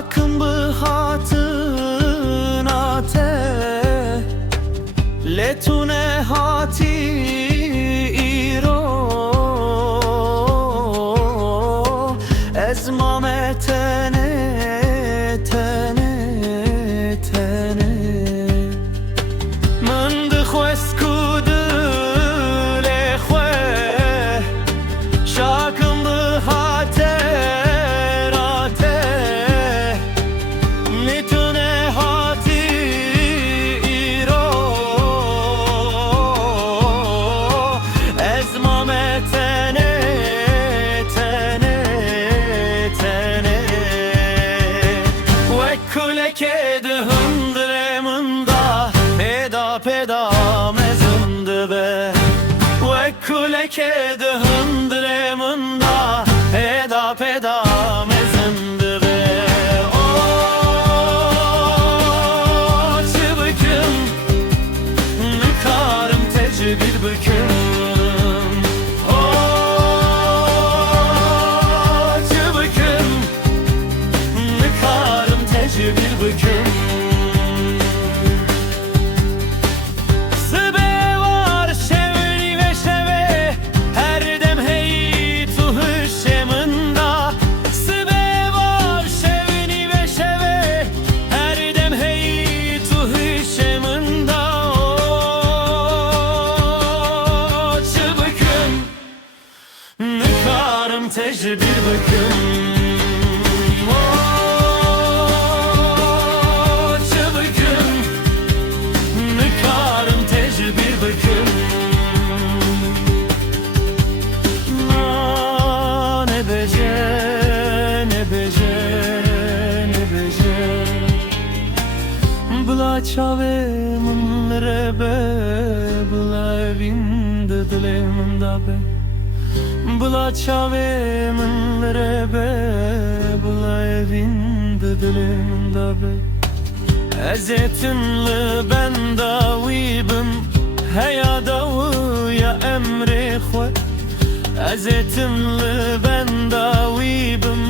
Şakın bu hatınate letune hati iro ezmame tene tene tene من دخوست کودل خواه شاکم به خاطراته میتونه هاتی ایرو از مامتنه تنه تنه و کلک دهندرمنده peda mezundu be ve kuleke de hındırımında peda mezundu be o çıbıkım nıkarım tecrübül büküm o çıbıkım nıkarım tecrübül büküm tecrübül büküm o çıbıkım nıkarım tecrübül büküm ne bece ne bece ne bece bula çave mınre be bula evinde dileminde be Bula çave mınre be bula evinde dilimde be Ezetinli ben davibim heya davuya emri xwe Ezetinli ben davibim